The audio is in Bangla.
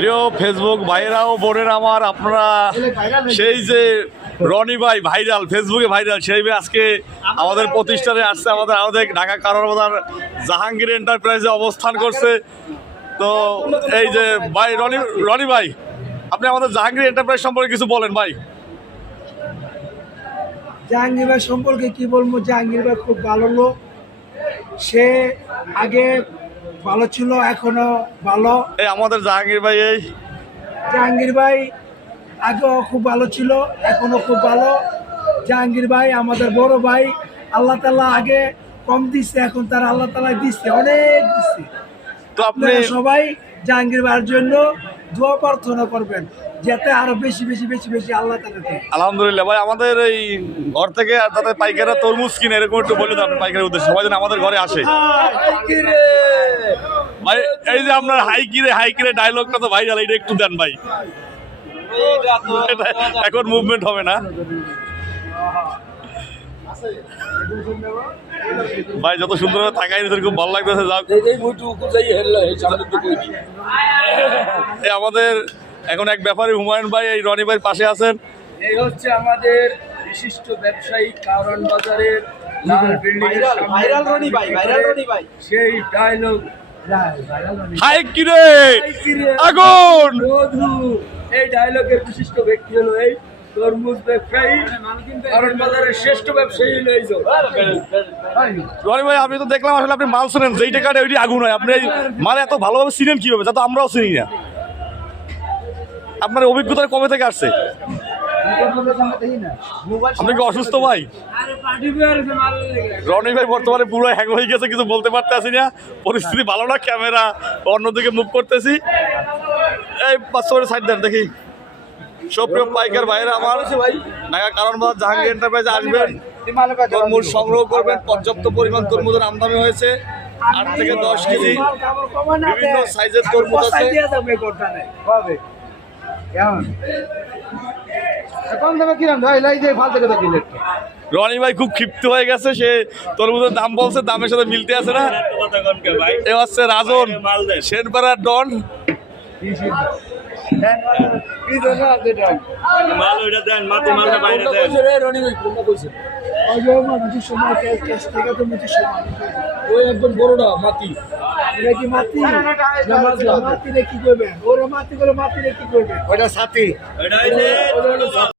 প্রিয় ফেসবুক ভাইরা ও বোনেরা আমার, আপনারা সেই যে রনি ভাই ভাইরাল, ফেসবুকে ভাইরাল, সেই ভাই আজকে আমাদের প্রতিষ্ঠানে আসছে। আমাদের ঢাকা কারওয়ান বাজার জাহাঙ্গীর এন্টারপ্রাইজে অবস্থান করছে। তো এই যে ভাই রনি ভাই, আপনি আমাদের জাহাঙ্গীর এন্টারপ্রাইজ সম্পর্কে কিছু বলেন ভাই। জাহাঙ্গীর ভাই সম্পর্কে কি বলবো, জাহাঙ্গীর ভাই খুব ভালো লোক। সে আগে ভালো ছিল, এখনো ভালো। এই আমাদের জাহাঙ্গীর ভাই, এই জাহাঙ্গীর ভাই আগেও খুব ভালো ছিল, এখনো খুব ভালো। জাহাঙ্গীর ভাই আমাদের বড় ভাই। আল্লাহ তাআলা আগে কম দিচ্ছে, এখন তার আল্লাহ তাআলা দিচ্ছে, অনেক দিচ্ছে। তো আপনি সবাই জাহাঙ্গীর ভাইয়ের জন্য দোয়া প্রার্থনা করবেন, যাতে আরো বেশি বেশি বেশি বেশি আল্লাহ তাআলা দেয়। আলহামদুলিল্লাহ ভাই, আমাদের এই ঘর থেকে আর তাদের পাইকাররা তরমুজ কিনে, এরকম একটু বলে দেন পাইকারের উদ্দেশ্যে, সবাই যেন আমাদের ঘরে আসে। ভাই এই যে আপনার হাইকিরে ডায়লগটা তো ভাইরাল, এটা একটু দেন ভাই। এখন মুভমেন্ট হবে না ভাই, যত সুন্দর থাকাই খুব ভালো লাগতেছে। আমাদের এখন এক ব্যাপারী হুমায়ুন ভাই এই রনি ভাইয়ের পাশে আছেন। এই হচ্ছে আমাদের বিশিষ্ট ব্যবসায়ী কারওয়ান বাজারের লাল বিল্ডিং এর সামনে সেই ডায়লগ হাই কিরে আগুন, এই ডায়লগের বিশিষ্ট ব্যক্তি হলো এই তরমুজ ব্যবসায়ী, কারওয়ান বাজারের শ্রেষ্ঠ ব্যবসায়ী হলো এই রনি ভাই। আমি তো দেখলাম আসলে আপনি মাল শোনেন, যেই টাকাটা ওইটি আগুন হয়। আপনি এই মাল এত ভালোভাবে চিনেন কিভাবে, তা তো আমরাও চিনি না। আপনার অভিজ্ঞতা কবে থেকে আসছে? আপনি কি অসুস্থ ভাই? রনি ভাই বর্তমানে পুরো হ্যাং হয়ে গেছে, কিছু বলতে পারতেছি না, পরিস্থিতি ভালো না, ক্যামেরা অন্যদিকে মুভ করতেছি। এই 500 করে সাইড দেন দেখি। সবপ্রিয় পাইকার ভাইরা আমার, ঢাকা কারওয়ান বাজার জাহাঙ্গীর এন্টারপ্রাইজে আসবেন, তরমুজ সংগ্রহ করবেন। পর্যাপ্ত পরিমাণ তরমুজের আমদানি হয়েছে, 8 থেকে 10 কেজি বিভিন্ন সাইজের তরমুজ আছে। রনি ভাই খুব ক্ষিপ্ত হয়ে গেছে, সে তরমুজের দাম বলছে, দামের সাথে মিলতে আছে না। এ হচ্ছে রাজন সেনপাড়ার ডন। একদম বড়টা মাটি মাতি রে কি করবেন, ওরা মাতি করে মাতি রে কি করবেন, ওটা সাথী